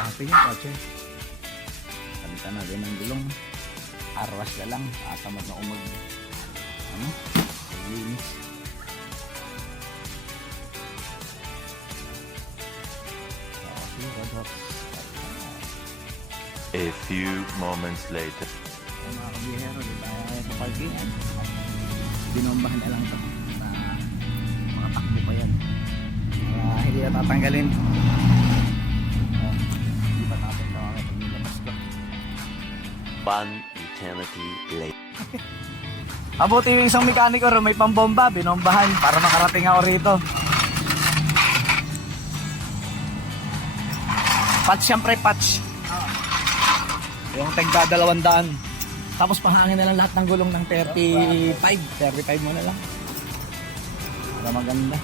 Ate yung kotse. Palitan na rin ang gulong. Arwas na lang. Atamad na umag. Ano? Paglinis. A few moments later. Ang mga kabihero, di tayo kaya sa parkingan. Binombahan na lang ito. Na mga takbo pa yan. Hindi na tatanggalin. Hindi pa natin ito ang pag nilabas ko. One eternity later. Mabuti yung isang mekaniko rin may pambomba. Binombahan para makarating ako rito. Patch siyempre, patch. Yung tagda 200. Tapos pahangin na lang lahat ng gulong ng 35. 35 mo na lang. Para maganda.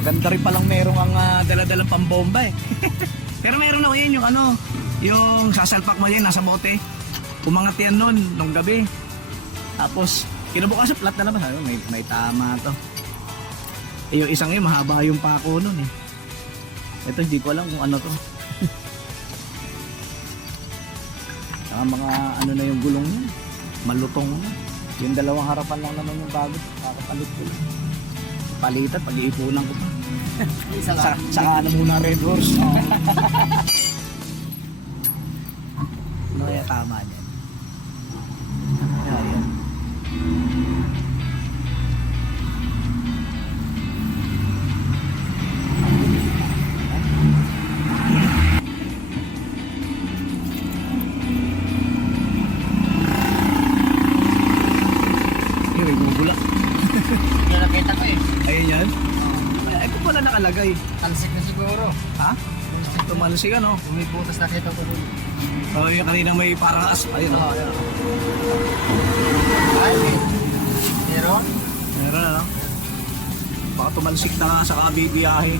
Maganda rin palang merong ang dala-dalang pambomba eh. Pero meron ako yun yung ano, yung sasalpak mo yan nasa bote. Umangat yan nun nung gabi. Tapos kinubukas flat na naman. May tama to. Eh, yung isang yun, mahaba yung pako nun eh. Ito, hindi ko alam kung ano to. Saka mga ano na yung gulong niya. Malutong na. Yung dalawang harapan lang naman yung bago. Kakapalit ko lang. Palitan, pag-iipunan ko pa. Saka ano muna Red Horse. Ano kaya tama niya? Ayan. Nakita ko eh. Ayun yan. Ay, kung pala nakalagay. Talsik na siguro. Ha? Tumalsik ano? May butas nakita ko rin. Oh, yung kanina may parang ayun. Oo, ayun. Ay, meron? Meron ano? Baka tumalsik na nga sa kabibiyahe.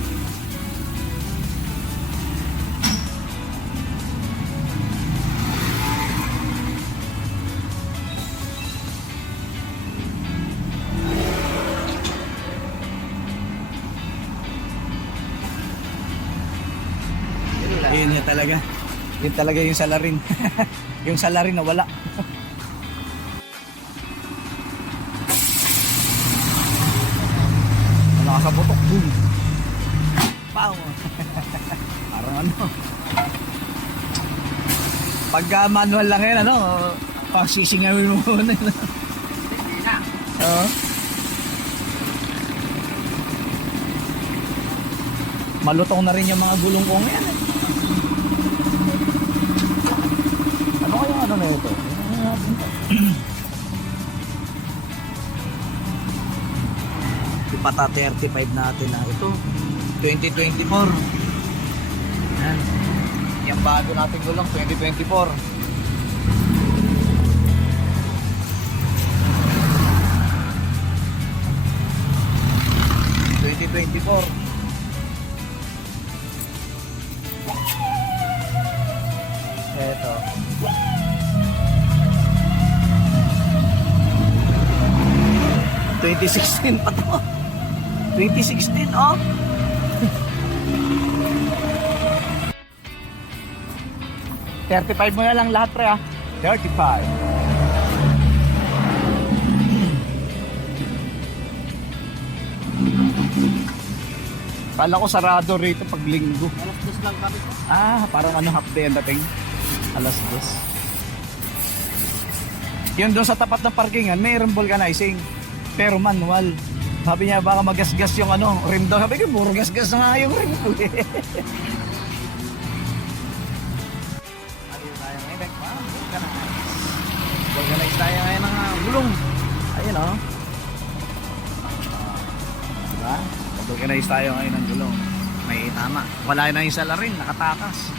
Yun yan talaga. Yun talaga yung salarin. Yung salarin na wala. Wala ka sa butok. Boom. Pow. Parang ano. Pagka manual lang yan, ano, pasisingawin mo muna. Hindi na. Oo. Malutong na rin yung mga gulong ko ngayon eh. Ano kaya ano na ito? Ipata 35 natin na ito 2024. Yan. Yung bago natin gulong 2024. Ito. (2016) pa to. 2016, oh. $35 mo na lang lahat, pre, ah. 35. Kala ko sarado rito pag linggo. Alas dos lang kami. Ah, parang ano, half day ang dating. Alas 2. Yun doon sa tapat ng parkingan, mayroong vulcanizing. Pero manual. Sabi niya baka magasgas yung ano, rim daw. Sabi ko, puro gasgas na nga yung rim ko eh. Ayun tayo ngayon. Vulcanize tayo ngayon ng gulong. Ayun oh. Diba? Vulcanize tayo ngayon ng gulong. May tama. Wala na yung salarin, nakatakas.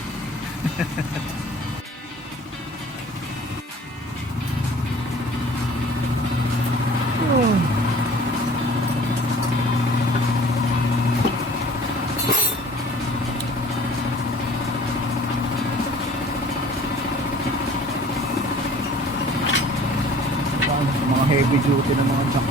Mga heavy duty na mga truck.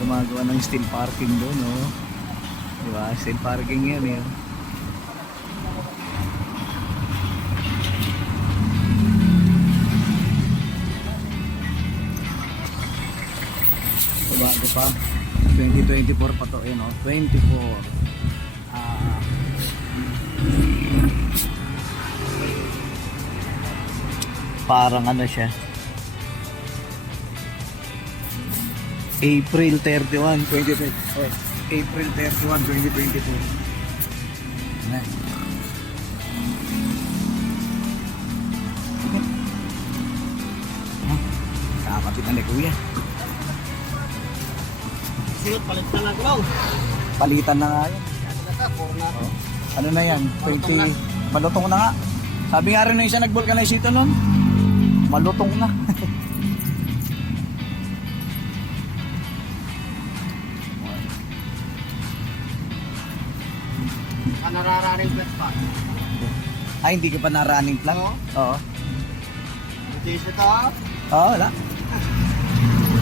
Gumagawa ng steel parking doon, no? Diba? Steel parking yan, eh. Bago pa. 2024 pa to, eh, no? 24. Parang ano siya. April 31, 2020. Oh, April 31, 2022. Ayan. Kakapitan ni Kuya. Sigot, palit na lang gulaw. Palitan na nga yan. Oh. Ano na yan? 20. Malutong na nga. Sabi nga rin nung isa nag-vulcanize ito nun. Malutong na. Narararing flat pa. Ay, hindi ka pa na running plan? Oo. Oo. Chase ito. Oo, wala.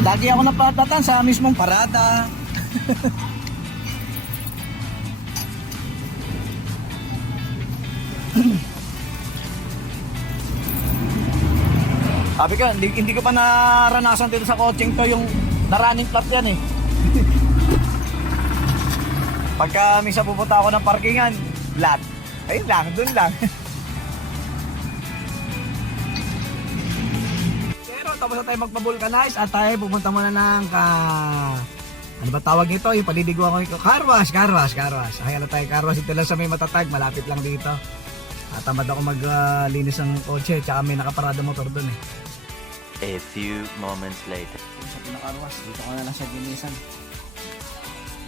Lagi ako napatatan sa mismong parada. Sabi ko, hindi ko pa naranasan dito sa coaching to yung na-running flat yan eh. Pagka minsan pupunta ako ng parkingan, flat. Ayun lang, dun lang. Pero tapos na tayo magpa-vulcanize at tayo pupunta muna ng ano ba tawag nito? Yung paliliguan ko ito. Car wash. Ay, ano tayo, car wash. Ito lang sa may Matatag, malapit lang dito. At tamad ako maglinis ng kotse, tsaka may nakaparada motor dun eh. A few moments later. Sa pinakarwas, dito ko na lang siya ginisan.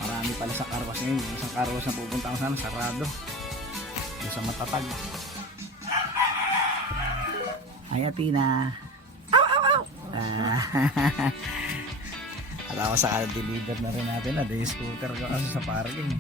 Marami pala sa car wash ngayon. Yung isang car wash na pupunta ko sana, sarado. Yung sa Matatag. Ay, Atina. Aw! Alam ko sa deliver na rin natin na. Yung scooter ko kasi sa parking.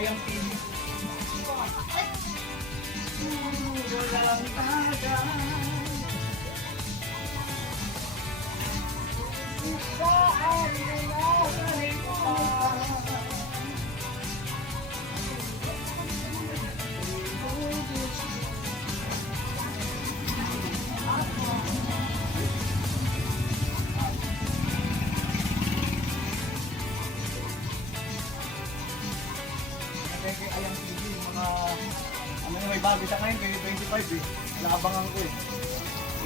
Ayang TV. Ayang TV, mga ano yung may bago sa ngayon, 2025 eh. Naabangan ko eh.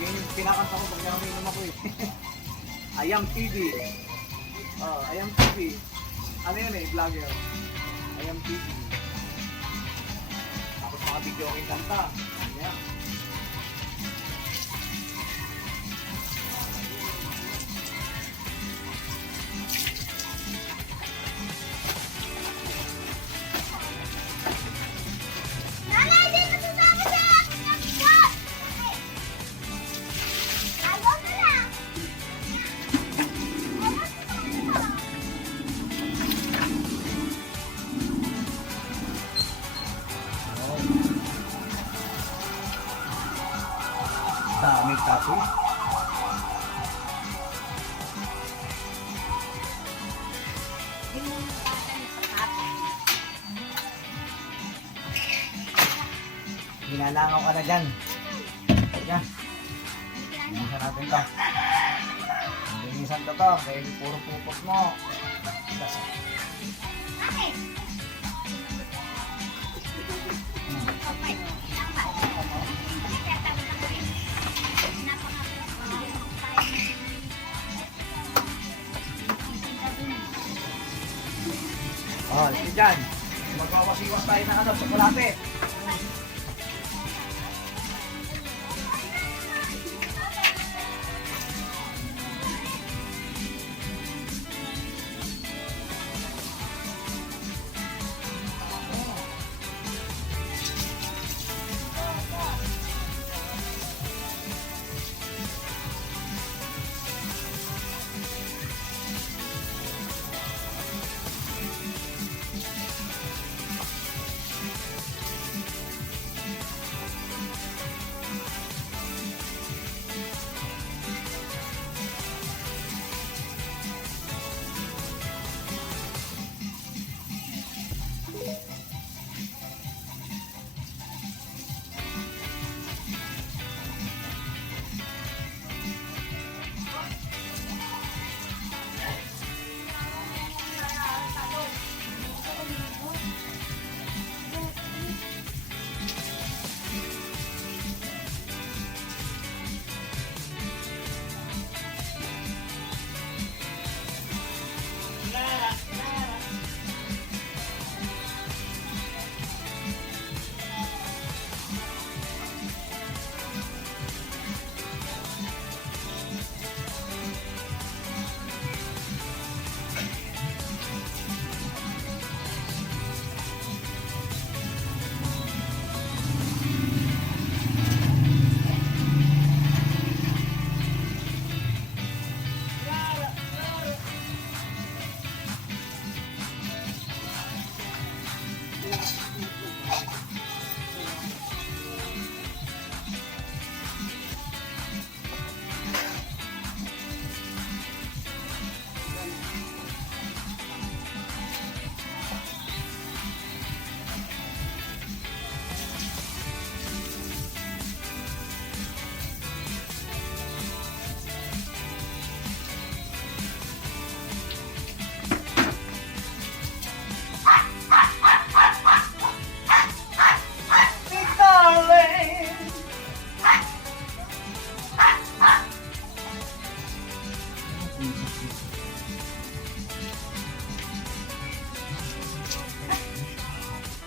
Yan yung pinakanta ko pag namin ako eh. Ayang TV. Oh, Ayang TV. Ano yun eh, vlogger. Ayang TV. Tapos mga video ko yung kanta. Ayan. Dami tapos. Pinalangaw ka na dyan. Kaya, linisan natin to. Linisan to to, dahil puro pupot mo. Oh, ito dyan. Magwawasiwas tayo ng tsokolate.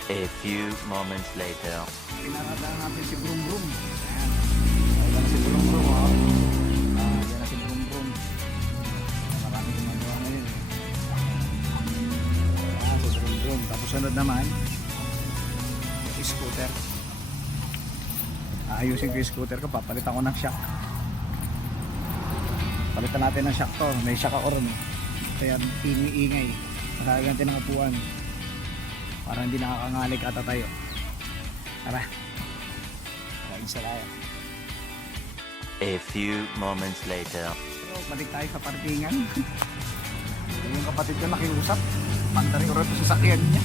A few moments later. Pinakadaan natin si Brum Brum. Ayan. Ayan na si Brum Brum. Oh. Ayan na si Brum Brum. Marami gumagawa ngayon. Ayan si Brum Brum. Tapos sunod naman, yung scooter. Aayusin ko yung scooter ko. Papalitan ko ng shock. Palitan natin ng shock to. May shock ako ron. Kaya ingay. Masagay natin ng upuan. Para hindi nakakangalik ata tayo. Tara. Kain sa tayo. A few moments later. So, balik tayo sa parkingan. Yung kapatid ko nakiusap. Pandaring oras sa sasakyan niya.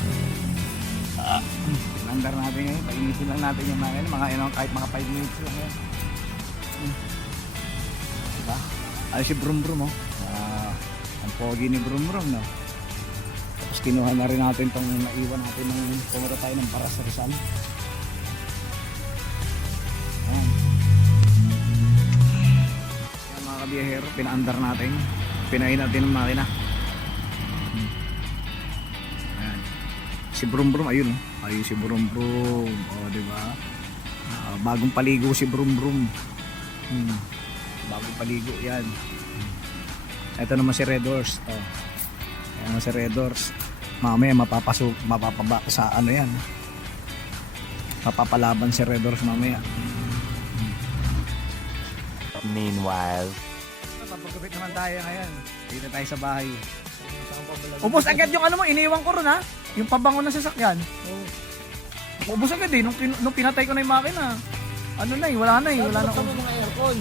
Pinandar natin ngayon. Painitin lang natin yung mga kahit mga 5 minutes lang yan. Diba? Ay si Brum Brum oh. Ang pogi ni Brum Brum no. Tapos kinuha na rin natin itong naiwan natin nung pumunta tayo ng para sa Rizal. Ayan. Ayan mga kabiyahero, pinaandar natin. Pinahin natin ng makina. Ayan. Si Brum Brum, ayun oh. Ayun si Brum Brum. O diba? Bagong paligo si Brum Brum. Bagong paligo yan. Ito naman si Red Horse. Ayan si Red Horse. Mamaya mapapaba sa ano yan. Mapapalaban si Red Horse mamaya. Meanwhile, papagupit naman tayo ngayon. Dito tayo sa bahay. Ubos agad yung ano mo, iniwan ko ron ha. Yung pabango ng sasakyan. Ubos agad eh. Nung pinatay ko na yung makina. Ano na eh, wala na eh. Wala na Buksan mo mga aircon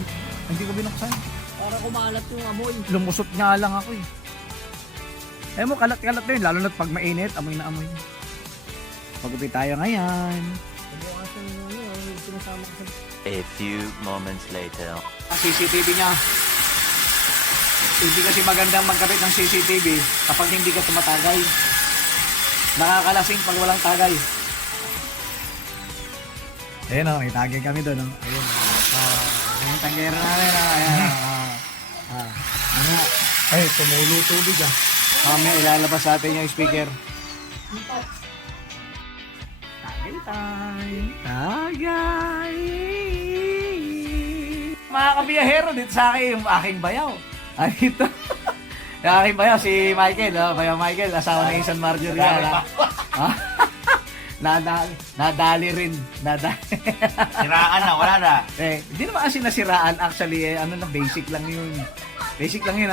Hindi ko binuksan. para kumalat yung amoy. Lumusot nga lang ako eh. Eh mo, kalat-kalat na yun. Lalo na pag mainit, amoy na amoy. Pagupit tayo ngayon. Bukasan yung ano, pinasama ko sa... A few moments later. Ang CCTV niya. Hindi kasi magandang magkabit ng CCTV kapag hindi ka tumatagay. Nakakalasing pag walang tagay. Ayun o, may tagay kami doon. Ayun. Ayun, tanggera namin. Ayan. Ano? Ay, tumulo tubig ah. Mamaya ilalabas sa atin yung speaker. Tagay time. Tagay. Mga kabiyahero, dito sa akin yung aking bayaw. Ay, ito. Yung aking bayaw, si Michael. Bayaw Michael, asawa ng Insan Marjorie. Nadali rin. Siraan na, wala na. Hindi naman kasi nasiraan. Actually, basic lang yun. Basic lang yun.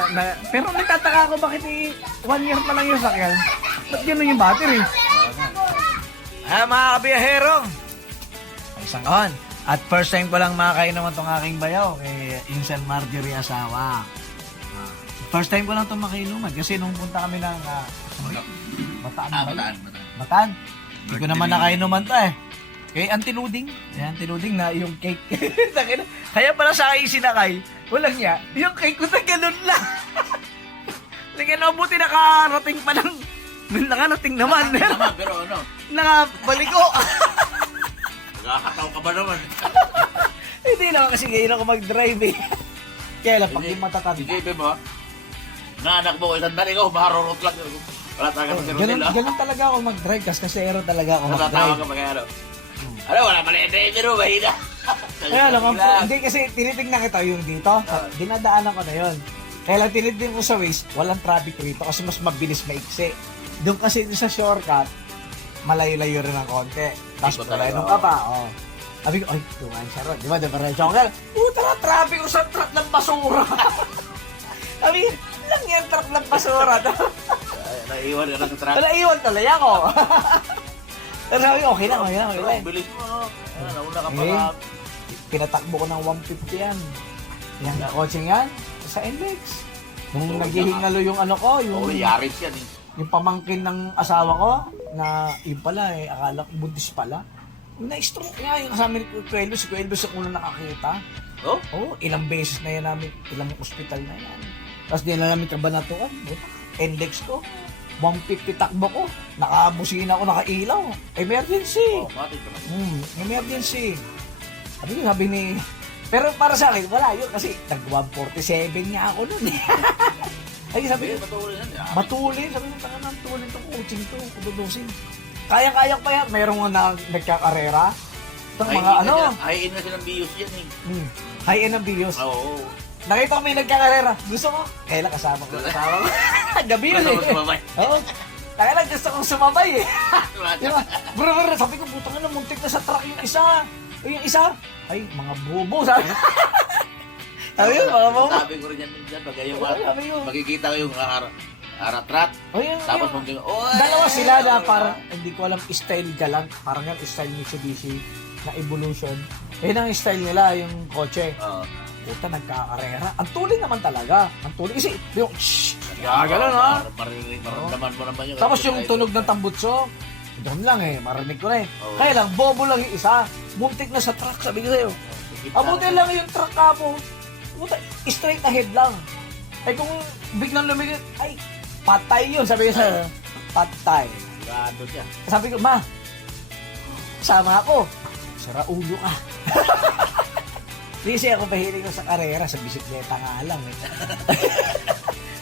Pero nagtataka ako bakit 1 year pa lang yung sakyan. Ba't gano'n yung battery? Mga kabiyahero. Ay, isang kahon. At first time ko lang makakainom itong aking bayaw kay Insan Marjorie asawa. First time ko lang itong makainuman kasi nung punta kami ng Bataan ba yun? Bataan. Hindi ko naman nakainuman to eh. Kay Antiluding. Antiluding na yung cake. Kaya pala sa akin sinakay, walang niya, yung cake ko na ganun lang. Sige, buti nakarating pa ng... Nakarating naman. Pero ano? Nakabalik ko. Nakakataw ka ba naman? Hindi naman kasi ngayon ako mag-drive eh. Kaya lang, pag yung matatanda. Sige, mo, naanak mo, isang dali ko, maharurot lang. Wala talaga sa Rodel. Ganun talaga ako mag-drive kasi ero talaga ako Natatawa mag-drive. ka pa kaya ano? Ano, wala pala yung pero mahina. Kaya lang, hindi kasi tinitignan kita yung dito. Dinadaanan ko na yun. Kaya lang tinitignan ko sa Waze, walang traffic rito kasi mas mabilis maiksi. Doon kasi sa shortcut, malayo-layo rin ng konti. Tapos palayanon ka pa, oh. Sabi ko, ay, tumaan siya ron. Di ba, diba rin siya? Puta na, traffic ko sa truck ng basura. Sabi, lang yan, truck ng basura. Naiiwan ka na sa truck. Naiiwan talaga ako. Pero sabi ko, okay lang. Ang bilis mo, ano? Nauna ka pa. Pinatakbo ko ng 150 yan. Yan, coaching yan. Sa NLEX. Nung naghihingalo yung ano ko, Oo, yaris yan eh. yung pamangkin ng asawa ko, na yun pala eh, akala ko buntis pala. Yung na-stroke niya, yung kasama ni Kuelbo, si Kuelbo sa unang nakakita. Oh? Oo, ilang beses na yan namin, ilang ospital na yan. Tapos di na namin kabanatuan. NLEX ko, 150 takbo ko, nakabusina ako, nakailaw. Emergency! Oh, pati ka na. Emergency. Sabi ni... Pero para sa akin, wala yun kasi nag-147 nga ako nun eh. Ay, sabi ko, Patuloy yan. matulin. Sabi ko, tanga na, tulin itong coaching to, kududusin. Kaya-kaya pa yan. Mayroong na nagkakarera. Itong mga ano, High-end na silang bios yan eh. high-end ng videos. Oo. Nakita ko may nagkakarera. Gusto ko, kailan kasama ko. Gabi yun eh. Gusto mo sumabay. Oo. Kaya lang gusto kong sumabay eh. Wala Di ba? Bro, sabi ko, putang na, muntik na sa truck yung isa. Yung isa, ay, mga bobo, sabi. Sabi yun, mga bobo. Sabi ko rin yan minsan, pag yung Sabi yun. makikita ko yung haratrat. O yun, Tapos yun. mong oh, Dalawa sila na parang, hindi ko alam, style galant. Parang yan, style Mitsubishi na Evolution. Yun ang style nila, yung kotse. Oo. Puta, nagkakarera. Ang tuloy naman talaga. Ang tuloy. Kasi, yung, shhh, gano'n ha. Maramdaman mo naman yung... Tapos yung tunog ng tambutso, doon lang eh, marinig ko na eh. Oo. Kaya lang, bobo lang yung isa. Muntik na sa truck, sabi ko sa'yo. Abutin lang yung truck ka po. Puta, straight ahead lang. Eh kung biglang lumigit, ay, patay yun. Sabi ko sa'yo, patay. Gado siya. Sabi ko, ma, sama ako. Sara ulo ka. Kasi ako pahilig ko sa karera, sa bisikleta nga lang eh.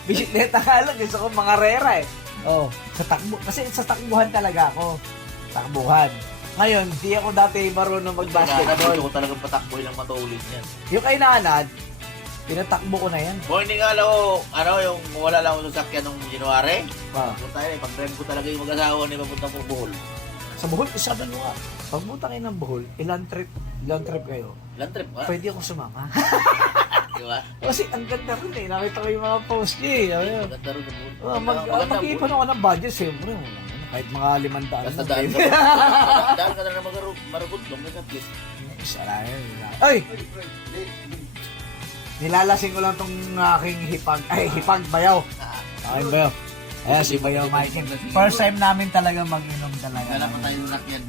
Bisikleta nga lang, gusto ko mga rera eh. Oh, sa takbo. Kasi sa takbuhan talaga ako. Takbuhan. Ngayon, di ako dati marunong mag-basketball. Gusto ko talagang patakboy lang matulid niyan. Yung kay Nanad, pinatakbo ko na yan. Kung hindi nga alam ko, ano, yung wala lang ako sa sakyan nung January, Ah. kung tayo, pag-drive ko talaga yung mag-asawa ni papunta po Bohol. Sa Bohol, sabi mo nga, pag punta kayo ng Bohol, ilang trip kayo, Land trip, ha? pwede akong sumama. Di ba? Kasi ang ganda rin eh. Nakita ko yung mga post niya eh. Sabi ko, Maganda rin ang Bohol. mag-iipon ako ng budget, siyempre. Kahit mga 500. Basta daan ka daan ka na na marugudlong, at least. Isa lang yun. Ay! Nilalasing ko lang tong aking hipag bayaw. Aking bayaw. Ayan si Bayaw Mikey. First time namin talaga mag-inom talaga. Wala pa tayong rock yan.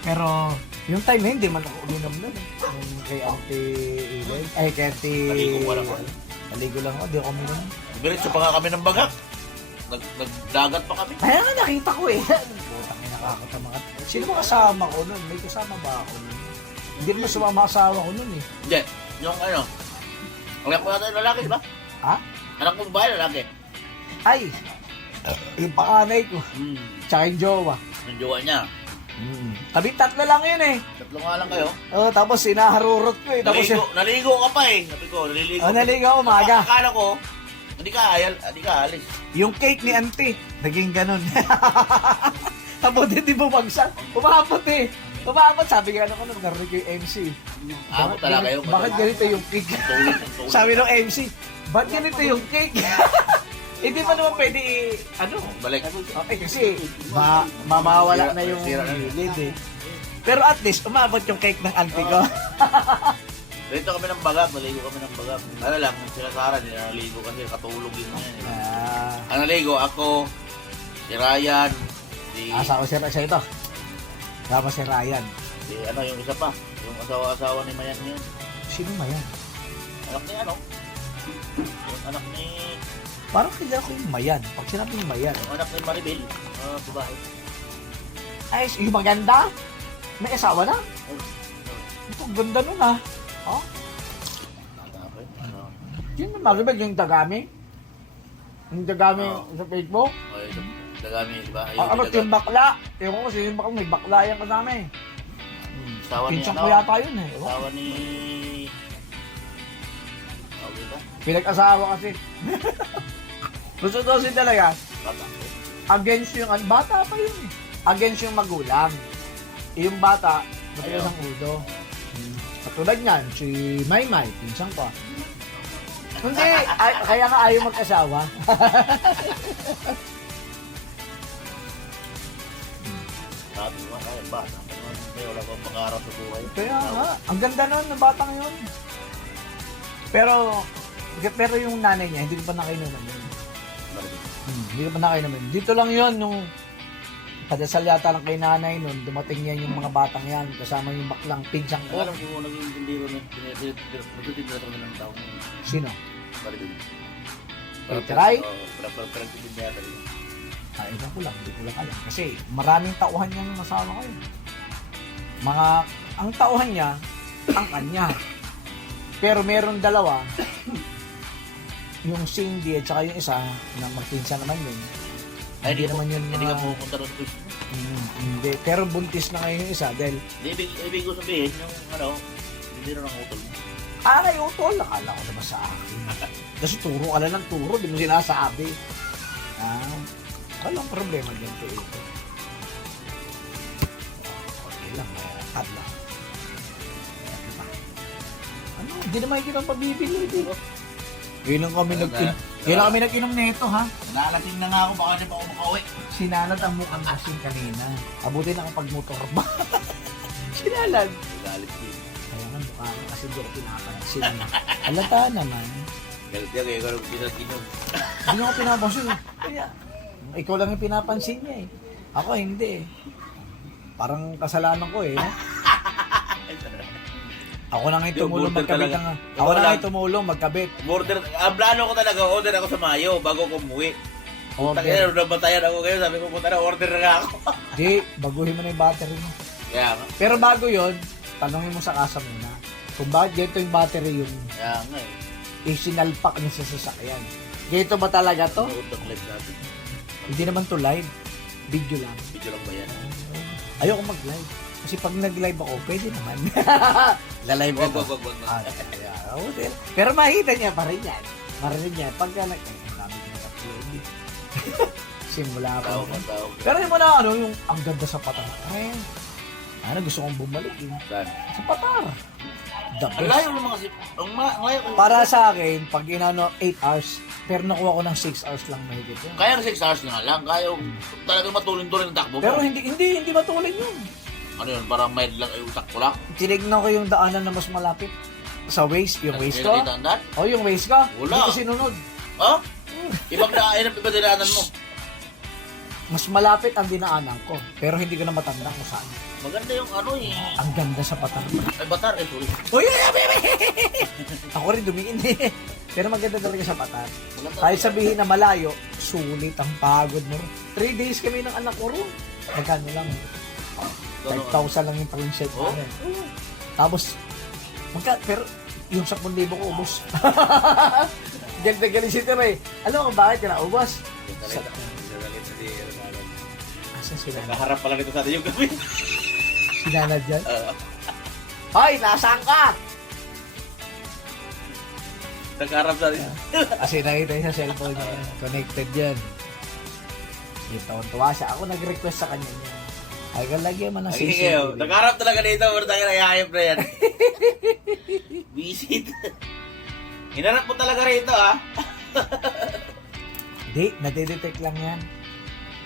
Pero, yung time na yun, hindi man ako uminom nun. Yung kay Auntie Eden. Ay, kay Auntie... Naligo ko lang ako. Naligo lang ako, di ako uminom. Diretso pa nga kami ng bagak. Nagdagat pa kami. Kaya nga nakita ko eh. Putang ina nakakatama ka. Sino ba kasama ko nun? May kasama ba ako nun? Hindi naman sumama asawa ko nun eh. Hindi. Yung ano. Anak mo natin lalaki, di ba? Ha? Anak mo ba lalaki? Ay! Yung pakanay ko. Tsaka yung jowa. Yung jowa niya. Kami tatlo lang yun eh. Tatlo nga lang kayo. Tapos sinaharurot ko eh. Tapos Naligo ka pa eh. Sabi ko, naliligo. naligo ako umaga. Akala ko, hindi ka alis. Yung cake ni auntie, naging ganun. Tapos hindi bumagsak. Umabot eh. Umabot. Sabi nga ano, narinig ko yung MC. Abot talaga kayo. Bakit ganito yung cake? Tulog. Sabi ng MC, ba't ganito yung cake? Hindi pa naman pwede Balik. Okay, kasi mamawala na yung Sira na. lid eh. Pero at least, umabot yung cake ng auntie ko. Dito kami ng bagak, naligo kami ng bagak. Ano lang, sila Sarah, hindi na naligo kasi katulog yun yan. Ang naligo, ako, si Ryan, si Asa ko si Ryan ito. Tama si Ryan. yung isa pa, yung asawa ni Mayan ngayon. Sino ba yan? Anak ni ano? Yung anak ni, Parang kaya ko yung Mayan. Pag sinabi yung Mayan. yung anak ni Maribel, babae. Ay, yung maganda? May asawa na? Ito, ganda nun ah. Oh? Yun yung Maribel, yung Tagami? Yung Tagami sa Facebook? Okay, dagami, di ba? Ano, yung bakla? Yung ko kasi yung bakla, may bakla yan kasama eh. Asawa ni, Pinsan ko yata yun eh. asawa ni, okay ba? Pinag-asawa kasi. Gusto-gusto talaga. Bata. Against yung, bata pa yun eh. Against yung magulang. Yung bata, matigas ang ulo. Katulad niyan, si Maymay, pinsang ko. Hindi, kaya nga ayaw mag-asawa. Sabi ko, kaya bata. May wala pang pangarap sa buhay. Kaya nga, ang ganda nun, ng batang yun. Pero yung nanay niya, hindi ko pa nakainuman yun. Hindi ko pa nakainuman. Dito lang yun, nung kadasal yata lang kay nanay nun, dumating yan yung mga batang yan, kasama yung baklang pinsang ko. Alam ko, naging hindi rin, nagtitinda na ng tao. Sino? Maribel. Try? Parang tinda yata rin. Ewan ko lang, hindi ko lang alam. Kasi maraming tauhan niyang asawa ko. Ang tauhan niya, ang kanya. Pero meron dalawa, yung Cindy at saka yung isa, na magpinsa naman yun. Ay, Hindi naman yun Hindi mga- ka pupunta ron. Hindi. Pero buntis na ngayon yung isa dahil, Ibig ko sabihin, yung ano, hindi rin ang utol. kay utol, akala ko naman sa akin. Kasi turo ka lang ng turo, di mo sinasabi. Walang problema dyan to ito. Okay lang, cut lang. Ano, hindi naman kita pabibili, di ba? Kailan kami nag-inom nito, ha? Nalasing na nga ako, baka di pa ako makauwi. Sinalad ang mukhang asin kanina. Abutin ako pag-motor ba? Sinalad. Galit din. Kaya nga mukha ko kasi di ako pinapansin. Alata naman. Galit yan, kaya ikaw pinag-inom. Hindi ako pinapansin. Kaya, ikaw lang yung pinapansin niya eh. Ako hindi eh. Parang kasalanan ko eh. No? Ako na nga yung tumulong Yung magkabit talaga. nga. Ako na nga yung tumulong magkabit. Ang plano ko talaga, order ako sa Mayo bago ko umuwi. Order. Takina, nabatayan ako ngayon, sabi ko, punta na, order na ako. Di, baguhin mo na yung battery mo. Kaya nga, Pero bago yon, tanongin mo sa kasa muna. Kung bakit ganito yung battery yung kaya nga eh. isinalpak niya sa sasakyan. Ganito ba talaga to? Nood ng live natin. Hindi naman to live. Video lang. Video lang ba yan? Ayoko mag-live. Kasi pag nag-live ako, pwede naman. La-live Wag, ako. wag. Pero makita niya pa rin yan. Marinig niya. Pagka ang dami ko nag-upload. Simula pa. Tawag. Pero yung mga yung ang ganda sa patar. Gusto kong bumalik yun. Saan? Sa patar. The Ang best. layo ng mga sip. Ang layo. Para sa akin, pag inano 8 hours, pero nakuha ko ng 6 hours lang mahigit yun. Kaya na 6 hours nga lang. Kaya talagang matulin-tulin ang takbo mo. Pero hindi matulad yun. Ano yun, parang mild lang, utak ko lang. Tinignan ko yung daanan na mas malapit. Sa Waze, yung Waze ko. Nakita ang daan? Yung Waze ko. Wala. Hindi ko sinunod. Ha? Ibang daan, iba dinaanan mo. mas malapit ang dinaanan ko. Pero hindi ko na matanda kung saan. Maganda yung ano eh. Ang ganda sa Batar. Ay, Batar eh, sorry. Uy, ako rin dumingin eh. Pero maganda talaga sa Batar. Maganda. Kahit sabihin na malayo, sulit ang pagod mo. 3 days kami ng anak ko ron. Magkano lang. 5,000 lang yung pang-set Oh? namin. Tapos, pero yung 10,000 ko ubos. Ganda galing si Tere. Alam mo bakit ka naubos? Asa sila? Nakaharap pala nito sa atin yung gabi. Sinanad yan? Hoy, nasaan ka? Nakaharap sa atin. Kasi nakita niya sa cellphone niya. Connected yan. Yung taon-tuwa siya. Ako nag-request sa kanya niya. Ay, lagyan mo ng Ay, CCTV. kayo. Nakaharap talaga dito. Pero tayo nayayap na yan. Visit. Hinarap mo talaga rito ah. Di, nadidetect lang yan.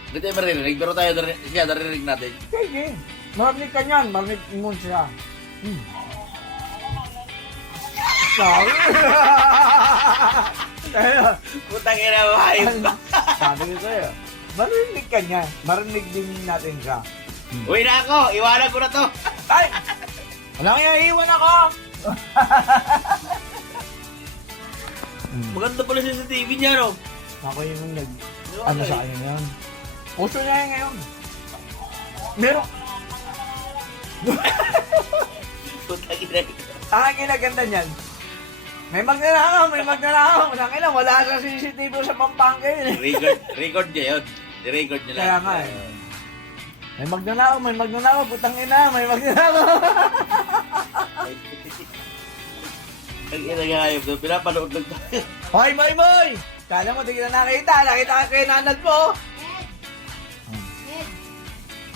Hindi tayo maririnig. Pero tayo siya naririnig natin. Sige. Marinig ka niyan. Marinig mo siya. Sabi. Putang ina mo, hayop ka. Sabi ko sa'yo. Marinig ka niyan. Marinig din natin siya. Uwi na ako. Iwanan ko na to. Ay! Wala kaya iiwan ako! Maganda pala siya sa TV niya, no? Ako yung ano sa kanya ngayon. Puso niya yan ngayon. Meron. Putang ina. Ang ginaganda niyan. May magnanakaw. Nakailan, wala sa CCTV sa Pampanga yun eh. Record niya yun. I-record niya lang. Kaya nga eh. May magnanakaw, putang ina, may magnanakaw. Ang ina nga hayop doon. Pinapanood lang tayo. Hoy, boy! Kala mo, di kita nakita ka kay nanad mo.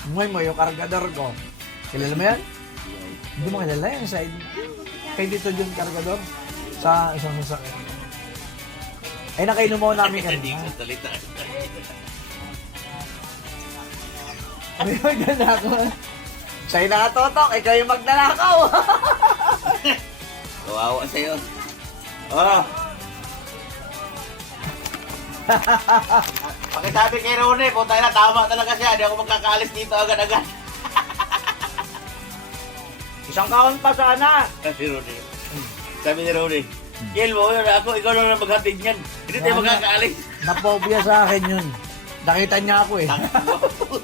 Mo, yung kargador ko. Kilala mo yan? Hindi mo kilala yan, side. Kay dito yung kargador. Sa isang sasakyan. Ay, nakainom mo namin Hindi kanina. ko salita. May magnanakaw. Sa'yo nakatotok, ikaw yung magnanakaw. Kawawa sa'yo. Oh. Pakisabi kay Ronnie, puta na, tama talaga siya. Hindi ako magkakaalis dito agad-agad. Isang kaon pa sana. Sabi ni Ronnie. Sabi ni Ronnie, Kiel mo yun ako, ikaw na lang maghatid niyan. Hindi tayo magkakaalis. Napobia sa akin yun. Nakita niya ako eh. Takbo.